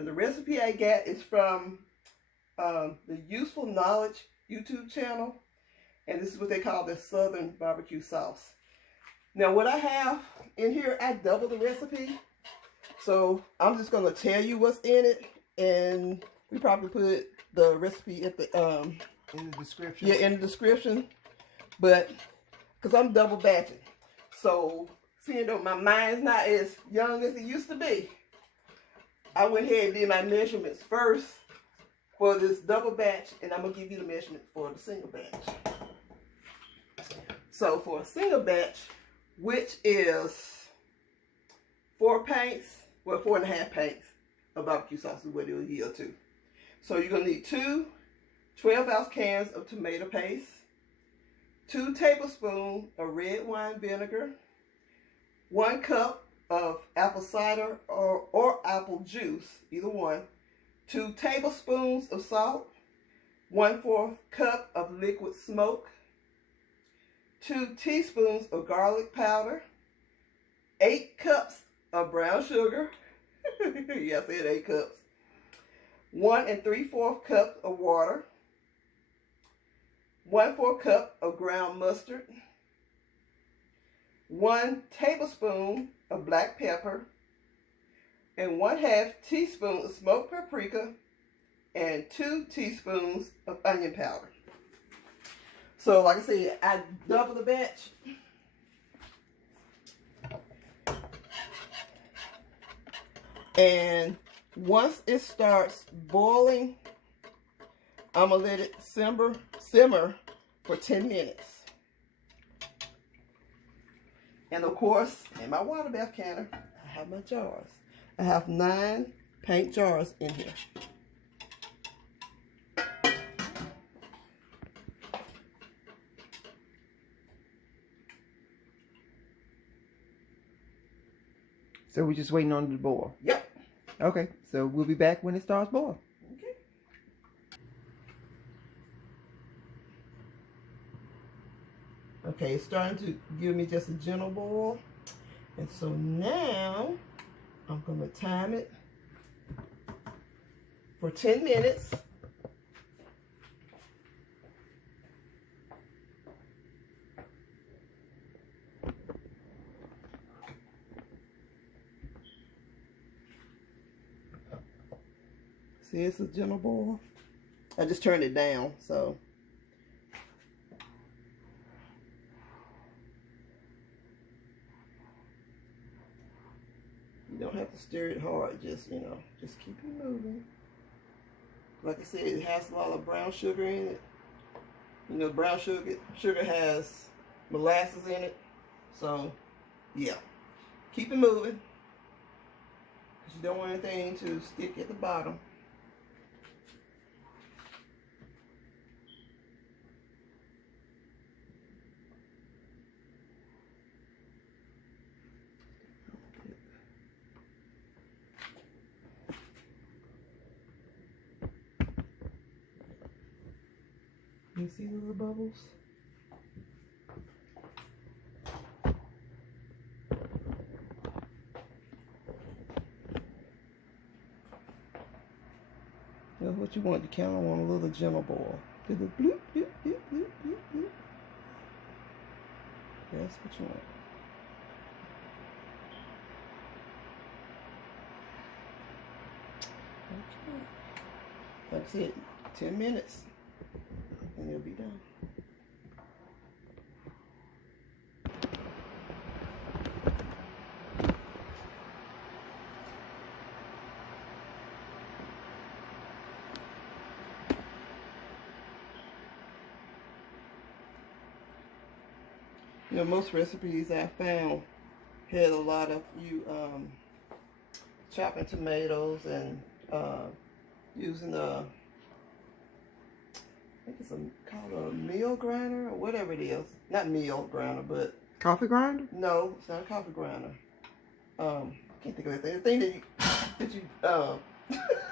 And the recipe I got is from the Useful Knowledge YouTube channel. And this is what they call the Southern barbecue sauce. Now what I have in here, I double the recipe. So I'm just going to tell you what's in it. And we probably put the recipe at the in the description. Yeah, in the description. But because I'm double batching. So seeing though my mind's not as young as it used to be, I went ahead and did my measurements first for this double batch, and I'm going to give you the measurement for the single batch. So for a single batch, which is 4 pints, well 4.5 pints of barbecue sauce is what it will yield to. So you're going to need 2 12-ounce cans of tomato paste, 2 tablespoons of red wine vinegar, 1 cup of apple cider or apple juice, either one, 2 tablespoons of salt, 1/4 cup of liquid smoke, 2 teaspoons of garlic powder, 8 cups of brown sugar, yeah, I said 8 cups, 1 3/4 cups of water, 1/4 cup of ground mustard, 1 tablespoon of black pepper, and 1/2 teaspoon of smoked paprika, and 2 teaspoons of onion powder. So like I said, I double the batch. And once it starts boiling, I'm going to let it simmer for 10 minutes. And of course, in my water bath canner, I have my jars. I have 9 paint jars in here. So we're just waiting on it to boil? Yep. Okay, so we'll be back when it starts boiling. Okay. Okay, it's starting to give me just a gentle boil. And so now, I'm going to time it for 10 minutes. See, it's a gentle boil. I just turned it down, so. You don't have to stir it hard, just, you know, just keep it moving. Like I said, it has a lot of brown sugar in it. You know, brown sugar has molasses in it. So, yeah. Keep it moving. Because you don't want anything to stick at the bottom. You see the little bubbles? That's what you want. You kind of want a little gentle boil. Do the bloop, bloop, bloop, bloop, bloop, bloop. That's what you want. Okay. That's it. 10 minutes. And it'll be done. You know, most recipes I found had a lot of you chopping tomatoes and using a, I think it's called a meal grinder or whatever it is. Not meal grinder, but Coffee grinder? no, it's not a coffee grinder. I can't think of that thing. The thing that you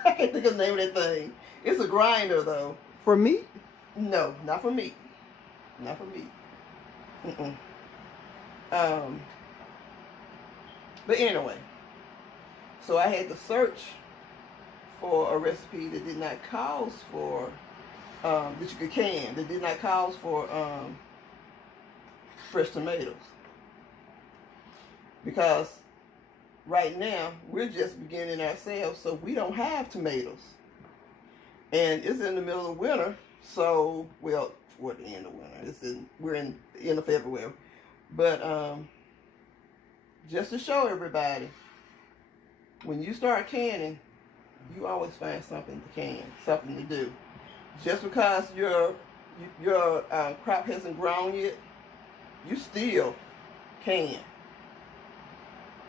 I can't think of the name of that thing. It's a grinder though. For meat? No, not for meat. Not for meat. But anyway, so I had to search for a recipe that did not cause for that you could can, that did not cause for fresh tomatoes. Because right now we're just beginning ourselves, so we don't have tomatoes, and it's in the middle of winter. So, well, toward the end of winter, we're in the end of February, but just to show everybody, when you start canning, you always find something to can, something to do. Just because your crop hasn't grown yet, you still can.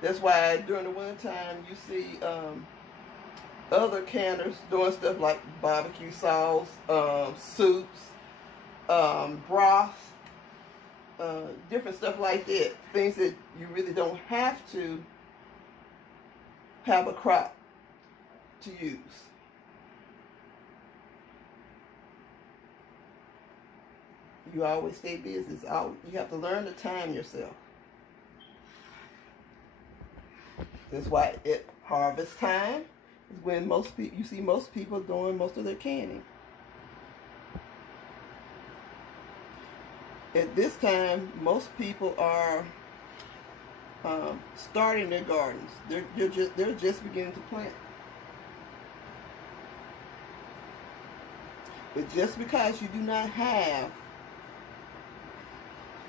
That's why during the winter time you see other canners doing stuff like barbecue sauce, soups, broth, different stuff like that. Things that you really don't have to have a crop to use. You always stay busy. You have to learn to time yourself. That's why at harvest time is when you see most people doing most of their canning. At this time, most people are starting their gardens. They're just beginning to plant. But just because you do not have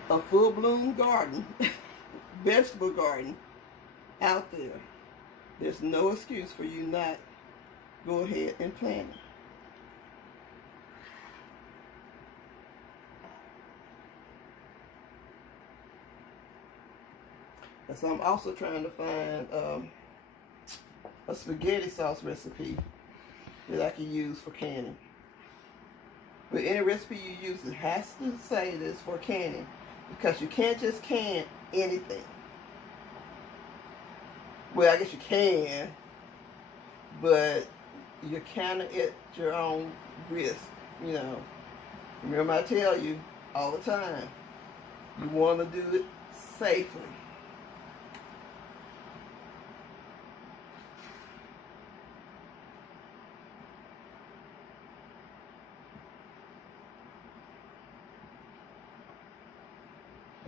a full-bloom garden, vegetable garden out there, there's no excuse for you not go ahead and plant it. And so I'm also trying to find a spaghetti sauce recipe that I can use for canning. But any recipe you use, it has to say this for canning, because you can't just can anything. Well, I guess you can, but you're kind of at your own risk, you know. Remember, I tell you all the time, you want to do it safely.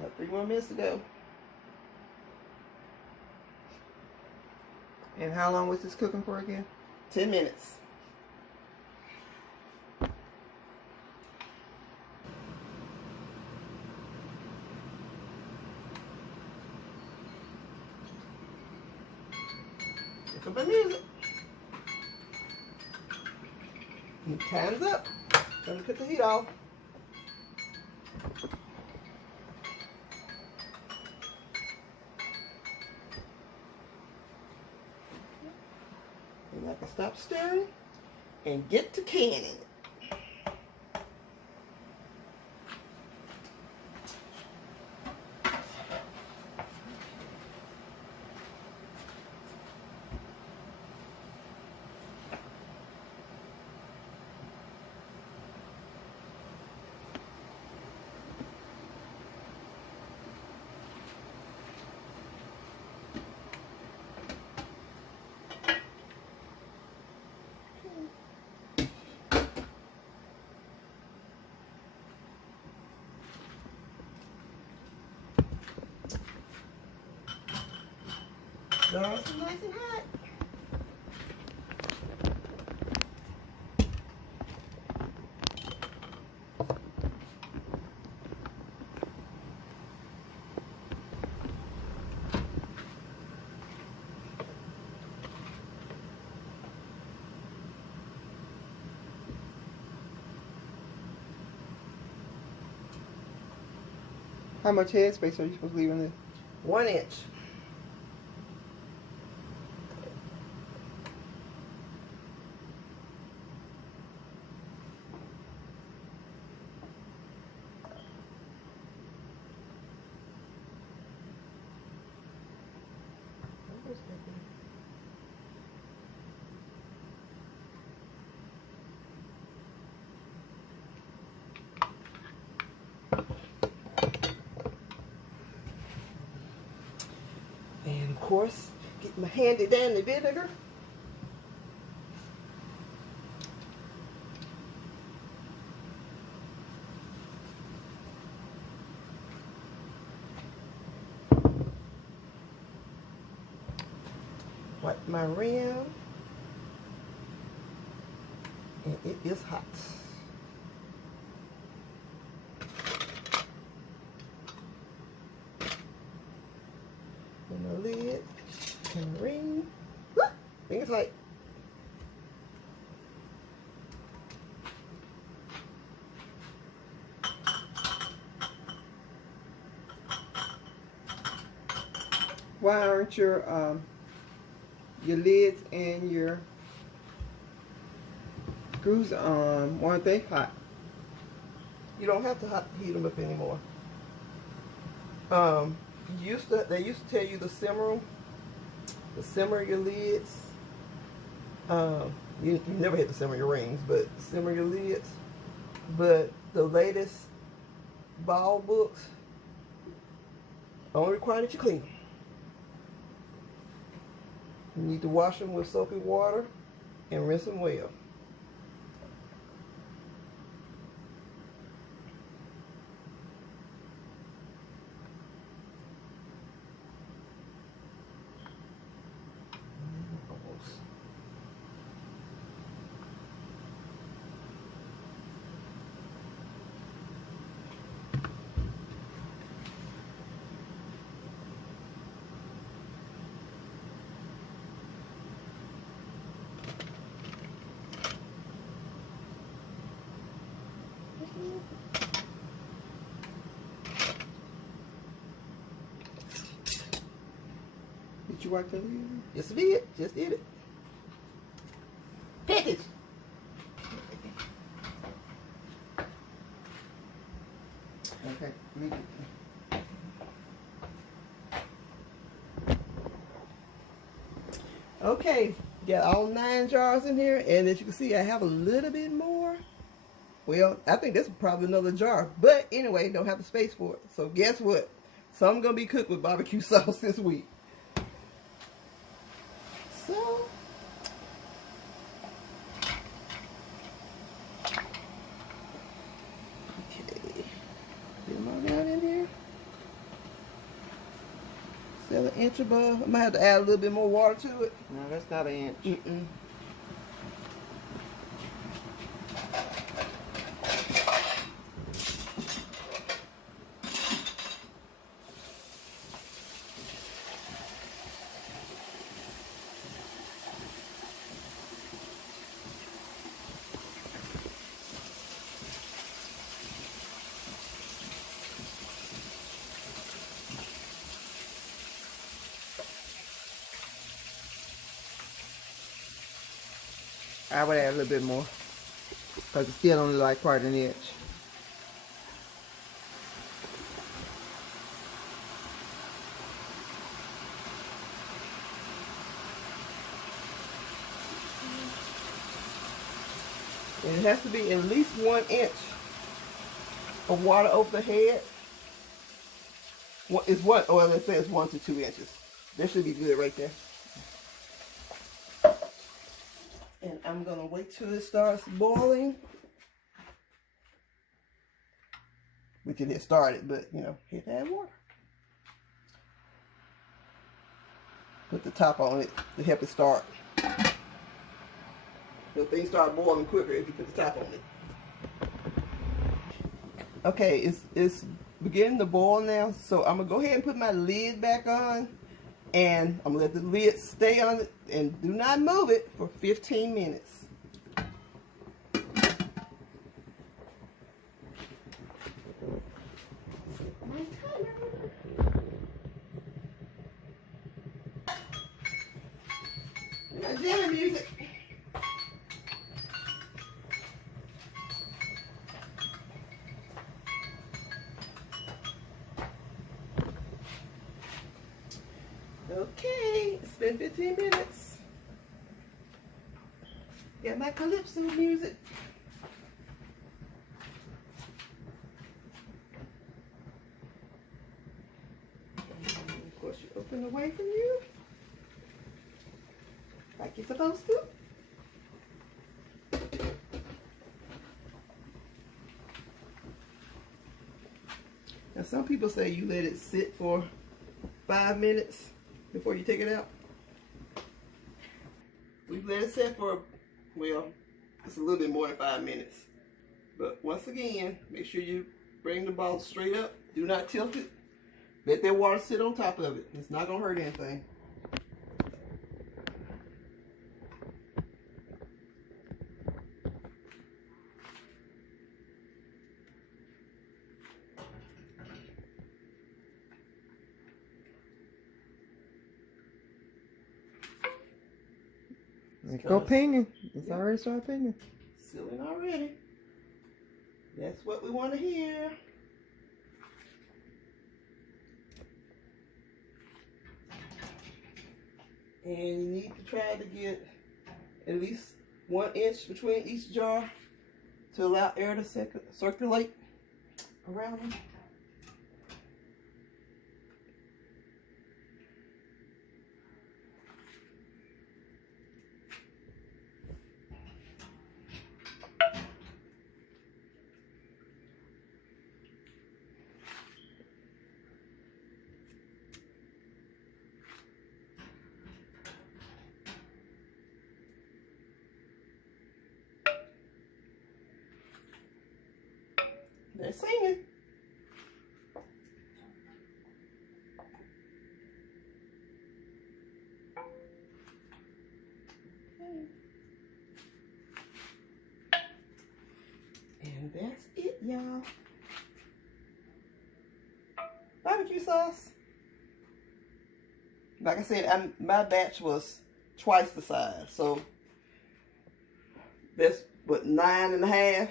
Got 3 more minutes to go. And how long was this cooking for again? 10 minutes. Look at my music. And time's up. Time to cut the heat off. And I can stop stirring and get to canning. Nice and hot. How much headspace are you supposed to leave in this? 1 inch. And of course, get my handy dandy vinegar. my rim, and it is hot. And the lid and the ring. Woo! Things like Why aren't your lids and your screws on? Why aren't they hot? you don't have to heat them up anymore. They used to tell you to simmer your lids. You never had to simmer your rings, but simmer your lids. But the latest ball books only require that you clean them. You need to wash them with soapy water and rinse them well. Did you wipe the lid? Yes, I did. Just did it. Package. Okay. Leave it. Okay, got all 9 jars in here, and as you can see, I have a little bit more. Well, I think this is probably another jar, but anyway, don't have the space for it. So guess what? Some gonna be cooked with barbecue sauce this week. So, okay, get them all down in here. 7 inch above. I might have to add a little bit more water to it. No, that's not an inch. Mm-mm. I would add a little bit more because it's still only like part of an inch. And it has to be at least 1 inch of water over the head. It's one, or let's say it's 1 to 2 inches. That should be good right there. And I'm gonna wait till it starts boiling. Which it had started, but you know, hit add water. Put the top on it to help it start. So things start boiling quicker if you put the top on it. Okay, it's beginning to boil now, so I'm gonna go ahead and put my lid back on, and I'm gonna let the lid stay on it and do not move it for 15 minutes. My jelly music. Okay, it's been 15 minutes. Got my calypso music. And of course, you open away from you, like you're supposed to. Now, some people say you let it sit for 5 minutes before you take it out. you let it set for, well, it's a little bit more than 5 minutes. But once again, make sure you bring the ball straight up. Do not tilt it. Let that water sit on top of it. It's not going to hurt anything. Let's go pinging. It's already started pinging. Sealing already. That's what we want to hear. And you need to try to get at least 1 inch between each jar to allow air to circulate around them. They're singing. Okay. And that's it, y'all. Barbecue sauce. Like I said, my batch was twice the size, so that's what, 9.5.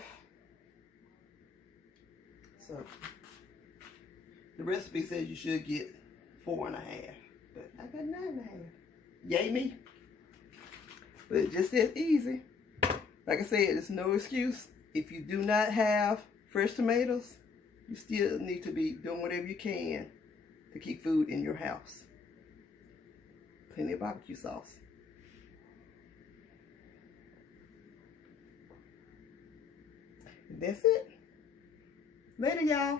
So the recipe says you should get 4.5, but I got 9.5. Yay me! But it's just that easy. Like I said, it's no excuse. If you do not have fresh tomatoes, you still need to be doing whatever you can to keep food in your house. Plenty of barbecue sauce. And that's it. Later, y'all.